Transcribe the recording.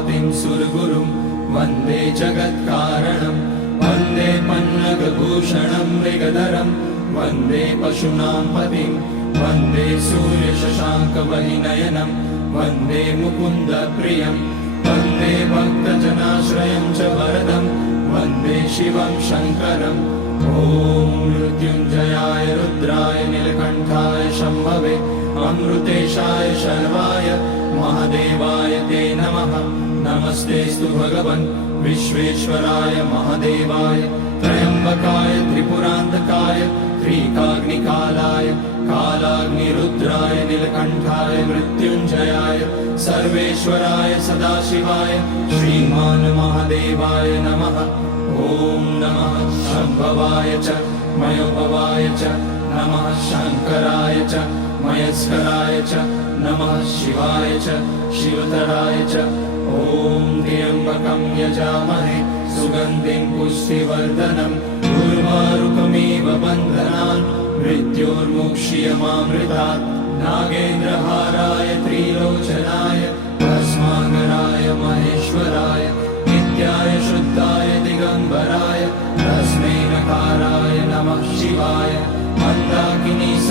पतिं सुरगुरुं वन्दे जगत्कारणं वन्दे पन्नगभूषणं मृगधरं वन्दे पशूनां पतिं वन्दे सूर्यशशाङ्कवहिनयनं वन्दे मुकुन्दप्रियं वन्दे भक्तजनाश्रयं च वरदं वन्दे शिवं शङ्करम् ॐ मृत्युञ्जयाय रुद्राय नीलकण्ठाय शम्भवे अमृतेशाय शर्वाय महादेवाय ते नमः। नमस्तेऽस्तु भगवन् विश्वेश्वराय महादेवाय त्र्यम्बकाय त्रिपुरान्तकाय त्रिकाग्निकालाय कालाग्निरुद्राय नीलकण्ठाय मृत्युञ्जयाय सर्वेश्वराय सदाशिवाय श्रीमान् महादेवाय नमः। ॐ नमः शम्भवाय च मयोभवाय च नमः शङ्कराय च मयस्कराय च नमः शिवाय च शिवतराय च ॐ त्र्यम्बकं यजामहे सुगन्धिं पुष्टिवर्धनम् उर्वारुकमिव बन्धनान् मृत्योर्मुक्ष्यमामृतात् नागेन्द्रहाराय त्रिलोचनाय भस्माकराय महेश्वराय